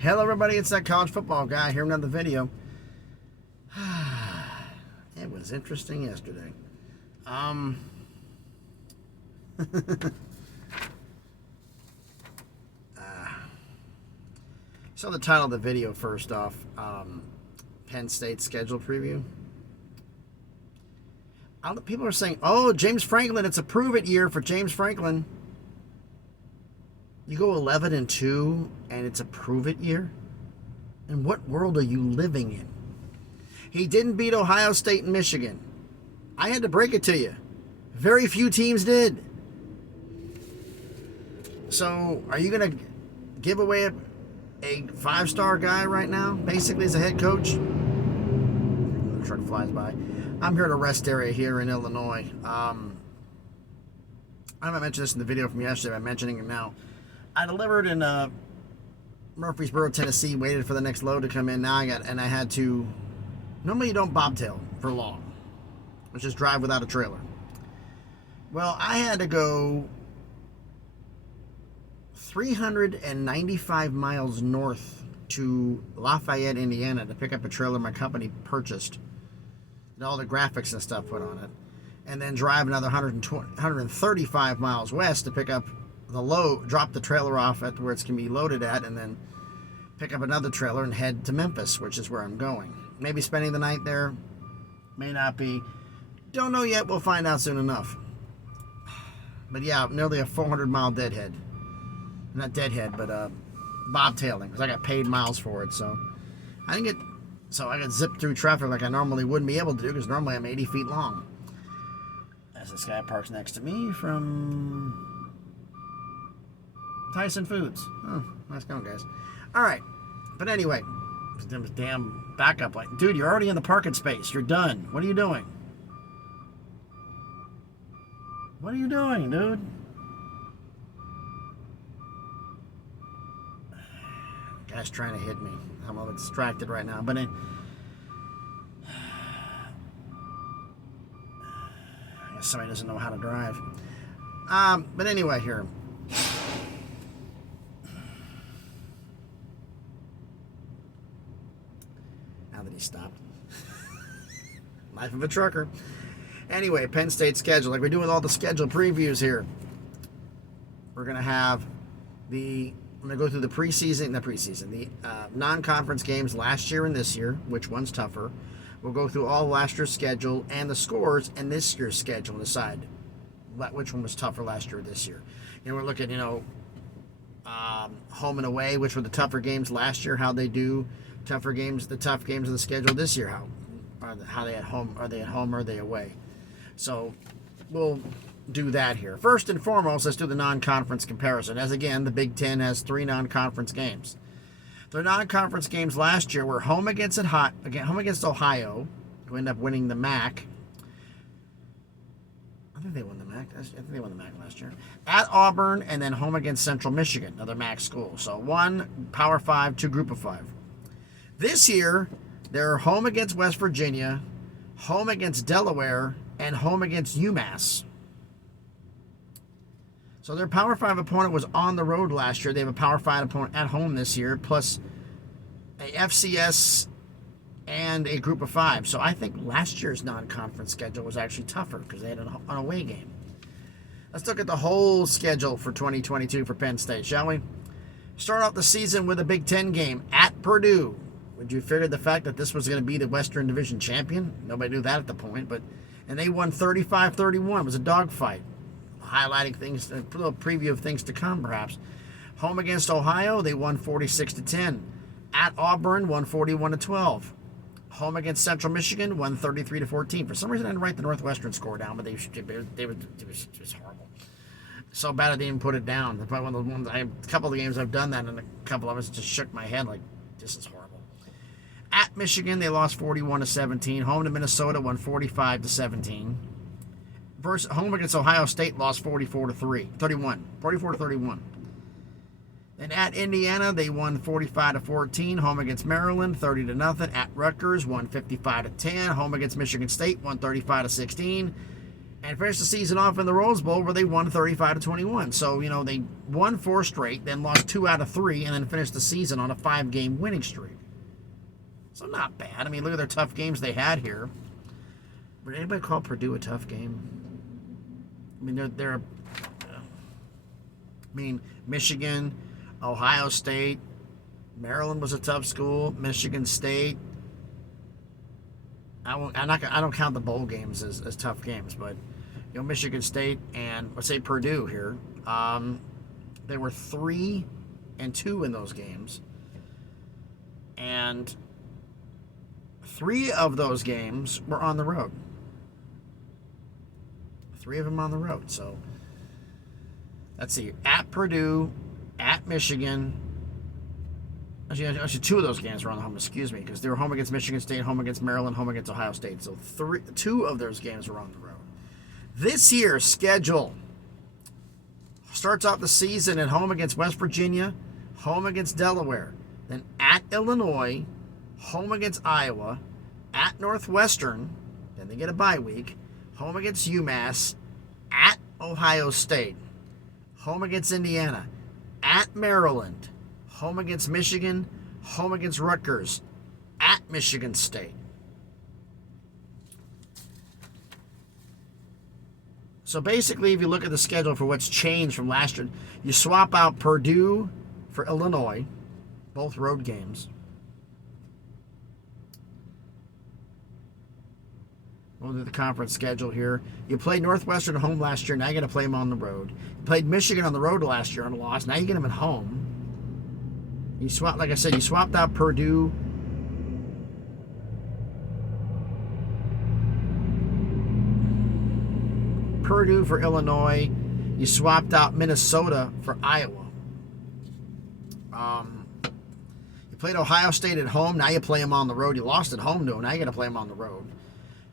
Hello everybody, it's that college football guy here with another video. It was interesting yesterday. So the title of the video first off, Penn State schedule preview. People are saying, oh, James Franklin, it's a prove it year for James Franklin. You go 11-2 and it's a prove it year? In what world are you living in? He didn't beat Ohio State and Michigan. I had to break it to you. Very few teams did. So are you going to give away a five-star guy right now, basically as a head coach? The truck flies by. I'm here at a rest area here in Illinois. I haven't mentioned this in the video from yesterday. I'm mentioning it now. I delivered in Murfreesboro, Tennessee, waited for the next load to come in. Now I had to, normally you don't bobtail for long. Let's just drive without a trailer. Well, I had to go 395 miles north to Lafayette, Indiana to pick up a trailer my company purchased. And all the graphics and stuff put on it. And then drive another 135 miles west to pick up the load, drop the trailer off at where it's going to be loaded at, and then pick up another trailer and head to Memphis, which is where I'm going. Maybe spending the night there, may not be. Don't know yet, we'll find out soon enough. But yeah, nearly a 400-mile deadhead. Not deadhead, but bobtailing, because I got paid miles for it, so I got zipped through traffic like I normally wouldn't be able to do, because normally I'm 80 feet long. As this guy parks next to me from Tyson Foods. Oh, nice going, guys. All right. But anyway, damn backup light. Dude, you're already in the parking space. You're done. What are you doing? What are you doing, dude? Guy's trying to hit me. I'm a little distracted right now. But I guess somebody doesn't know how to drive. But anyway, here. Now that he stopped. Life of a trucker. Anyway, Penn State schedule. Like we do with all the schedule previews here. We're going to have I'm going to go through the non-conference games last year and this year, which one's tougher. We'll go through all last year's schedule and the scores and this year's schedule and decide which one was tougher last year or this year. And we're looking, home and away, which were the tougher games last year, how they do. Tougher games, the tough games of the schedule this year, how they at home, are they away? So we'll do that here. First and foremost, let's do the non-conference comparison. As again, the Big Ten has 3 non-conference games. Their non-conference games last year were home against Ohio, who ended up winning the MAC. I think they won the MAC last year. At Auburn, and then home against Central Michigan, another MAC school. So 1 Power 5, 2 Group of 5. This year, they're home against West Virginia, home against Delaware, and home against UMass. So their Power 5 opponent was on the road last year. They have a Power 5 opponent at home this year, plus a FCS and a Group of 5. So I think last year's non-conference schedule was actually tougher because they had an away game. Let's look at the whole schedule for 2022 for Penn State, shall we? Start off the season with a Big Ten game at Purdue. Would you figure the fact that this was going to be the Western Division champion? Nobody knew that at the point, and they won 35-31. It was a dogfight. Highlighting things, a little preview of things to come, perhaps. Home against Ohio, they won 46-10. At Auburn, won 41-12. Home against Central Michigan, won 33-14. For some reason, I didn't write the Northwestern score down, but it was just horrible. So bad I didn't even put it down. It's probably one of the ones. A couple of the games I've done that, and a couple of us just shook my head like, this is horrible. At Michigan, they lost 41-17. Home to Minnesota, won 45-17. Home against Ohio State, lost 44-31. Then at Indiana, they won 45-14. Home against Maryland, 30-0. At Rutgers, won 55-10. Home against Michigan State, won 35-16. and finished the season off in the Rose Bowl where they won 35-21. So, they won 4 straight, then lost 2 out of 3, and then finished the season on a 5-game winning streak. So not bad. I mean, look at their tough games they had here. Would anybody call Purdue a tough game? I mean, they're Michigan, Ohio State, Maryland was a tough school, Michigan State. I don't count the bowl games as tough games, but Michigan State and let's say Purdue here, they were 3-2 in those games, and 3 of those games were on the road. 3 of them on the road. So let's see, at Purdue, at Michigan. Actually, 2 of those games were on the home, excuse me, because they were home against Michigan State, home against Maryland, home against Ohio State. So 2 of those games were on the road. This year's schedule starts off the season at home against West Virginia, home against Delaware, then at Illinois, home against Iowa, at Northwestern, then they get a bye week, home against UMass, at Ohio State, home against Indiana, at Maryland, home against Michigan, home against Rutgers, at Michigan State. So basically, if you look at the schedule for what's changed from last year, you swap out Purdue for Illinois, both road games. We'll do the conference schedule here. You played Northwestern at home last year. Now you got to play them on the road. You played Michigan on the road last year and lost. Now you get them at home. You swap, like I said, you swapped out Purdue. Purdue for Illinois. You swapped out Minnesota for Iowa. You played Ohio State at home. Now you play them on the road. You lost at home to them. Now you got to play them on the road.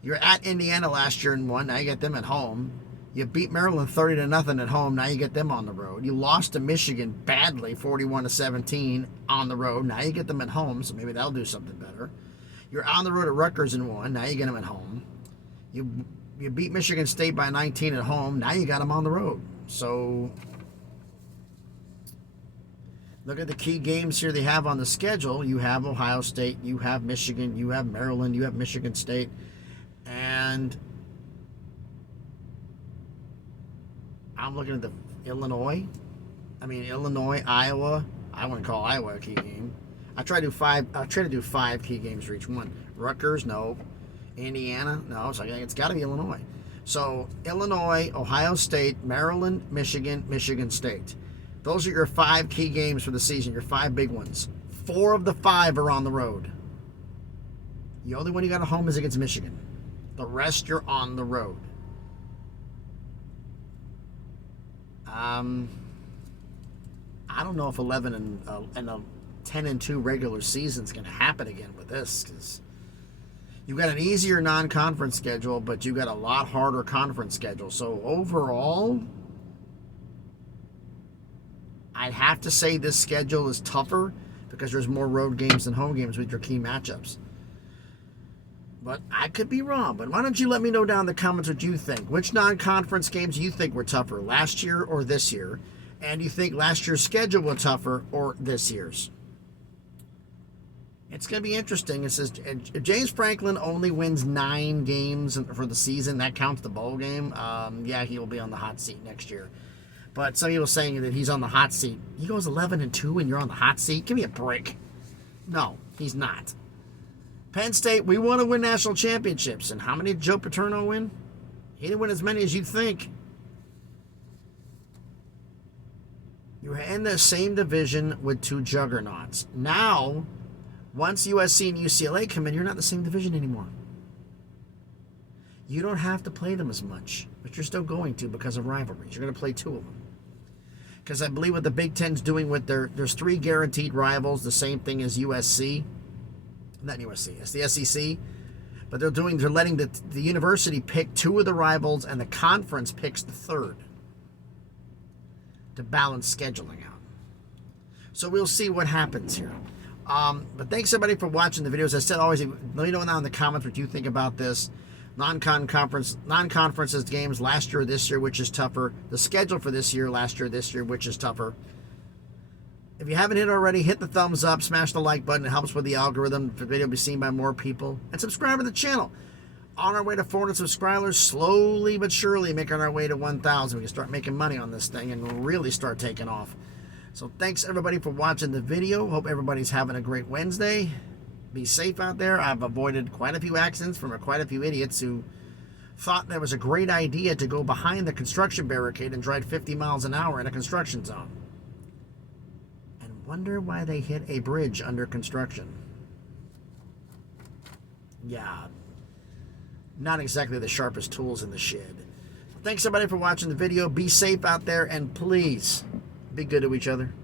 You were at Indiana last year and won. Now you get them at home. You beat Maryland 30-0 at home. Now you get them on the road. You lost to Michigan badly, 41-17 on the road. Now you get them at home, so maybe that'll do something better. You're on the road at Rutgers and won. Now you get them at home. You beat Michigan State by 19 at home. Now you got them on the road. So look at the key games here they have on the schedule. You have Ohio State. You have Michigan. You have Maryland. You have Michigan State. And I'm looking at the Illinois, Iowa. I wouldn't call Iowa a key game. I try to do 5 key games for each one. Rutgers, no. Indiana, no. So I think it's got to be Illinois. So Illinois, Ohio State, Maryland, Michigan, Michigan State. Those are your 5 key games for the season. Your 5 big ones. 4 of the 5 are on the road. The only one you got at home is against Michigan. The rest you're on the road. I don't know if 11 and a 10-2 regular season is going to happen again with this, because you've got an easier non-conference schedule, but you've got a lot harder conference schedule. So overall, I'd have to say this schedule is tougher because there's more road games than home games with your key matchups. But I could be wrong. But why don't you let me know down in the comments what you think? Which non-conference games do you think were tougher, last year or this year? And do you think last year's schedule was tougher or this year's? It's going to be interesting. It says if James Franklin only wins 9 games for the season, that counts the bowl game. Yeah, he will be on the hot seat next year. But some people saying that he's on the hot seat. He goes 11-2 and you're on the hot seat? Give me a break. No, he's not. Penn State, we want to win national championships. And how many did Joe Paterno win? He didn't win as many as you'd think. You're in the same division with 2 juggernauts. Now, once USC and UCLA come in, you're not in the same division anymore. You don't have to play them as much, but you're still going to because of rivalries. You're going to play 2 of them. Because I believe what the Big Ten's doing with there's 3 guaranteed rivals, the same thing as USC. Not USC, it's the SEC. But they're letting the university pick 2 of the rivals, and the conference picks the 3rd to balance scheduling out. So we'll see what happens here. But thanks everybody for watching the videos. As I said, always let me know down in the comments what you think about this. non-conferences games last year, this year, which is tougher. The schedule for this year, last year, this year, which is tougher. If you haven't hit already, hit the thumbs up, smash the like button. It helps with the algorithm. The video will be seen by more people. And subscribe to the channel. On our way to 400 subscribers, slowly but surely making our way to 1,000. We can start making money on this thing and really start taking off. So thanks everybody for watching the video. Hope everybody's having a great Wednesday. Be safe out there. I've avoided quite a few accidents from quite a few idiots who thought that was a great idea to go behind the construction barricade and drive 50 miles an hour in a construction zone. And wonder why they hit a bridge under construction. Yeah. Not exactly the sharpest tools in the shed. Thanks everybody for watching the video. Be safe out there and please be good to each other.